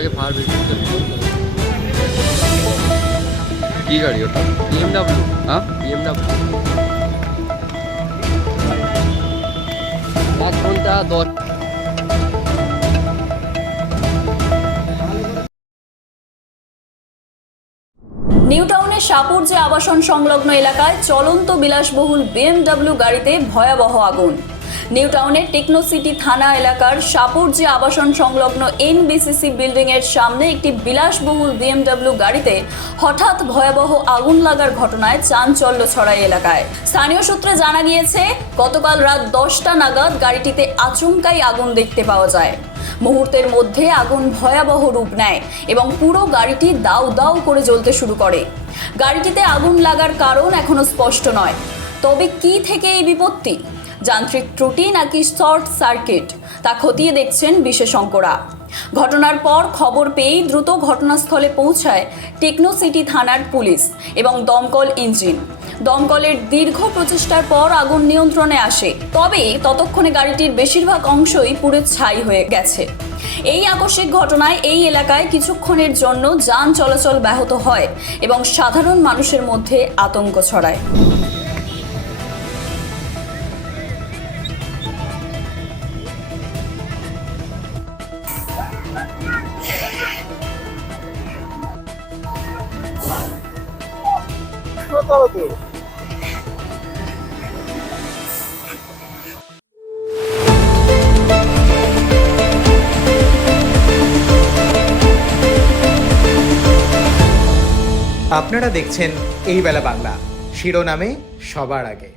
আগে fire brigade কি গাড়ি ওটা? BMW? হ্যাঁ, BMW। 1 ঘন্টা 10। নিউ টাউনের শাহপুর আবাসন সংলগ্ন এলাকায় চলন্ত বিলাসবহুল BMW গাড়িতে ভয়াবহ আগুন। নিউ টাউনের টেকনো সিটি থানা এলাকার শাহপুর আবাসন সংলগ্ন NBCC বিল্ডিং এর সামনে একটি বিলাসবহুল BMW গাড়িতে হঠাৎ ভয়াবহ আগুন লাগার ঘটনায় চাঞ্চল্য ছড়ায় এলাকায়। স্থানীয় সূত্রে জানা গিয়েছে, গতকাল রাত 10টা নাগাদ গাড়িটিতে আচমকাই আগুন দেখতে পাওয়া যায়। মুহূর্তের মধ্যে আগুন ভয়াবহ রূপ নেয় এবং পুরো গাড়িটি দাউ দাউ করে জ্বলতে শুরু করে। গাড়িটিতে আগুন লাগার কারণ এখনো স্পষ্ট নয়। তবে কি থেকে এই বিপত্তি? যান্ত্রিক ত্রুটি নাকি শর্ট সার্কিট, তা খতিয়ে দেখছেন বিশেষজ্ঞরা। ঘটনার পর খবর পেয়েই দ্রুত ঘটনাস্থলে পৌঁছায় টেকনো সিটি থানার পুলিশ এবং দমকল ইঞ্জিন। দমকলের দীর্ঘ প্রচেষ্টার পর আগুন নিয়ন্ত্রণে আসে, তবে ততক্ষণে গাড়িটির বেশিরভাগ অংশই পুড়ে ছাই হয়ে গেছে। এই আকস্মিক ঘটনায় এই এলাকায় কিছুক্ষণের জন্য যান চলাচল ব্যাহত হয় এবং সাধারণ মানুষের মধ্যে আতঙ্ক ছড়ায়। আপনারা দেখছেন এই বেলা বাংলা, শিরোনামে সবার আগে।